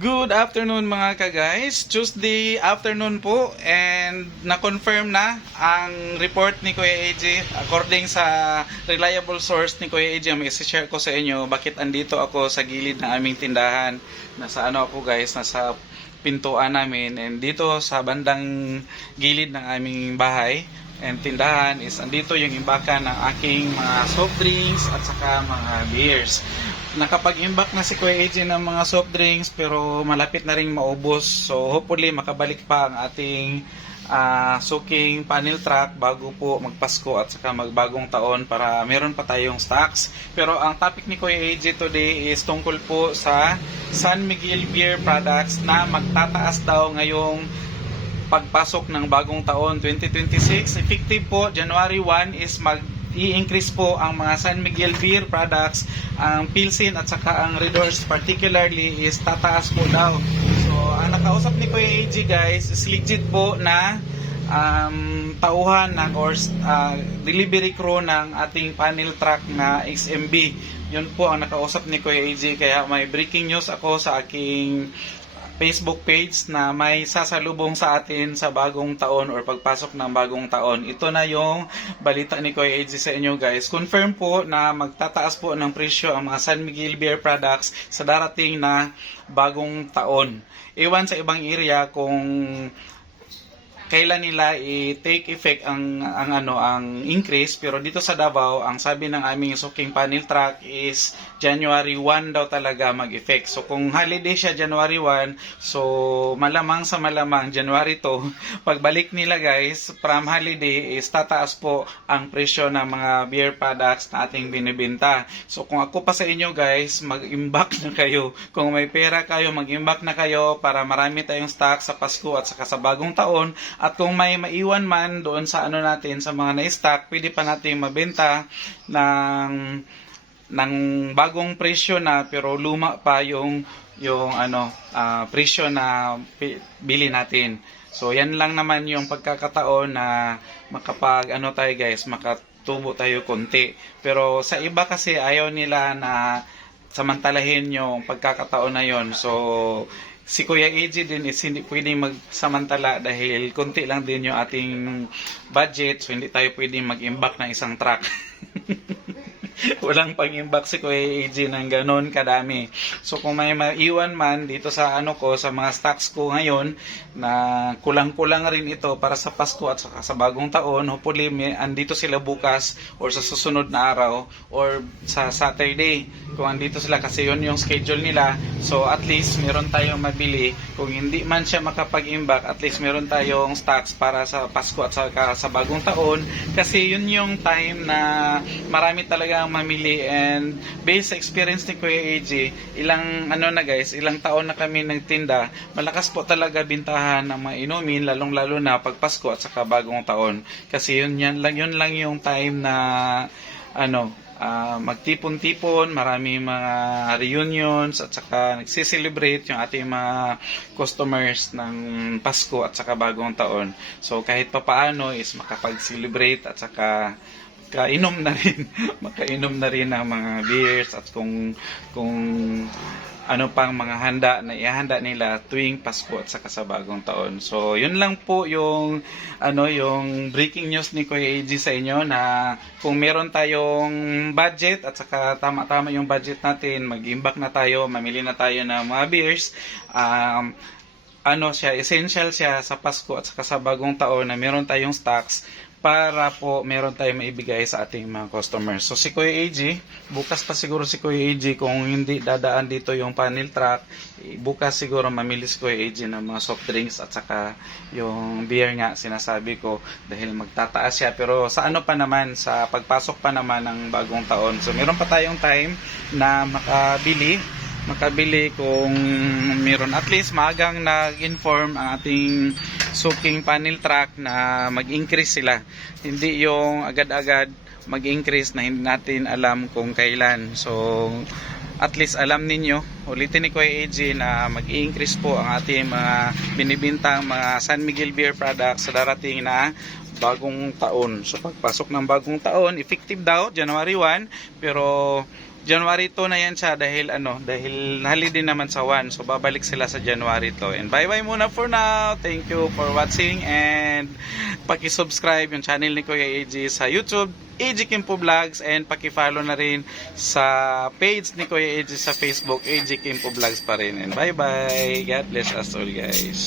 Good afternoon mga ka-guys. Tuesday afternoon po and na-confirm na ang report ni Kuya AJ according sa reliable source ni Kuya AJ. May isi-share ko sa inyo bakit andito ako sa gilid ng aming tindahan. Nasa ako guys, nasa pintuan namin and dito sa bandang gilid ng aming bahay and tindahan is andito yung imbakan ng aking mga soft drinks at saka mga beers. Nakapag-imbak na si Kuya AJ ng mga soft drinks pero malapit na rin maubos. So hopefully makabalik pa ang ating suking panel truck bago po magpasko at saka magbagong taon para meron pa tayong stocks. Pero ang topic ni Kuya AJ today is tungkol po sa San Miguel Beer Products na magtataas daw ngayong pagpasok ng bagong taon 2026. Effective po January 1 is i-increase po ang mga San Miguel Beer products, ang Pilsen at saka ang Red Horse particularly is tataas po daw. So ang nakausap ni Kuya AJ guys is legit po na tauhan ng or delivery crew ng ating panel truck na XMB. Yun po ang nakausap ni Kuya AJ, kaya may breaking news ako sa aking Facebook page na may sasalubong sa atin sa bagong taon or pagpasok ng bagong taon. Ito na yung balita ni Kuya AJ sa inyo guys. Confirm po na magtataas po ng presyo ang mga San Miguel Beer products sa darating na bagong taon. Iwan sa ibang area kung kailan nila i-take effect ang increase, pero dito sa Davao ang sabi ng aming suking panel truck is January 1 daw talaga mag-effect. So kung holiday siya January 1, so malamang sa malamang January 2 pagbalik nila guys from holiday is tataas po ang presyo ng mga beer products na ating binibenta. So kung ako pa sa inyo guys, mag-imbak na kayo. Kung may pera kayo, mag-imbak na kayo para marami tayong stock sa Pasko at saka sa bagong taon. At kung may maiwan man doon sa natin, sa mga na-stock, pwede pa natin mabenta ng bagong presyo na pero luma pa yung presyo na bili natin. So yan lang naman yung pagkakataon na makapag tayo guys, makatubo tayo konti. Pero sa iba kasi ayaw nila na samantalahin yung pagkakataon na yon. So si Kuya AJ din is hindi pwedeng magsamantala dahil konti lang din yung ating budget, so hindi tayo pwedeng mag-imbak ng isang truck. Walang pang-imbak si Kuya AJ ng ganon kadami. So kung may maiwan man dito sa sa mga stocks ko ngayon na kulang-kulang rin ito para sa Pasko at saka sa bagong taon, hopefully andito sila bukas or sa susunod na araw or sa Saturday kung andito sila kasi yun yung schedule nila. So at least meron tayong mabili. Kung hindi man siya makapag-imbak, at least meron tayong stocks para sa Pasko at saka sa bagong taon kasi yun yung time na marami talagang mamili. And based sa experience ni Kuya AJ, ilang ilang taon na kami nagtinda, malakas po talaga bintahan ng mga inumin, lalong-lalo na pag Pasko at saka bagong taon. Kasi yun lang yung time na magtipon-tipon, marami mga reunions at saka nagsiselebrate yung ating mga customers ng Pasko at saka bagong taon. So kahit papaano is makapag-celebrate at saka makainom na rin ng mga beers at kung ano pang mga handa na ihanda nila tuwing Pasko at saka sa bagong taon. So yun lang po yung yung breaking news ni Kuya AJ sa inyo, na kung meron tayong budget at saka tama-tama yung budget natin, mag-imbak na tayo, mamili na tayo ng mga beers. Essential siya sa Pasko at saka sa bagong taon na meron tayong stocks para po meron tayong maibigay sa ating mga customers. So si Kuya AJ, bukas pa siguro si Kuya AJ kung hindi dadaan dito yung panel truck, bukas siguro mamili si Kuya AJ ng mga soft drinks at saka yung beer nga sinasabi ko dahil magtataas siya. Pero sa pa naman, sa pagpasok pa naman ng bagong taon. So meron pa tayong time na makabili kung meron. At least maagang nag-inform ang ating suking panel truck na mag-increase sila. Hindi yung agad-agad mag-increase na hindi natin alam kung kailan. So at least alam ninyo, ulitin ni Kuya AJ na mag-increase po ang ating mga binibintang mga San Miguel Beer products sa darating na bagong taon. So pagpasok ng bagong taon, effective daw January 1, pero January 2 na yan siya dahil dahil nahali din naman sa 1. So babalik sila sa January 2. And bye-bye muna for now. Thank you for watching and paki-subscribe yung channel ni Kuya AJ sa YouTube, AJ Kimpo Vlogs, and paki-follow na rin sa page ni Kuya AJ sa Facebook, AJ Kimpo Vlogs pa rin. And bye-bye. God bless us all, guys.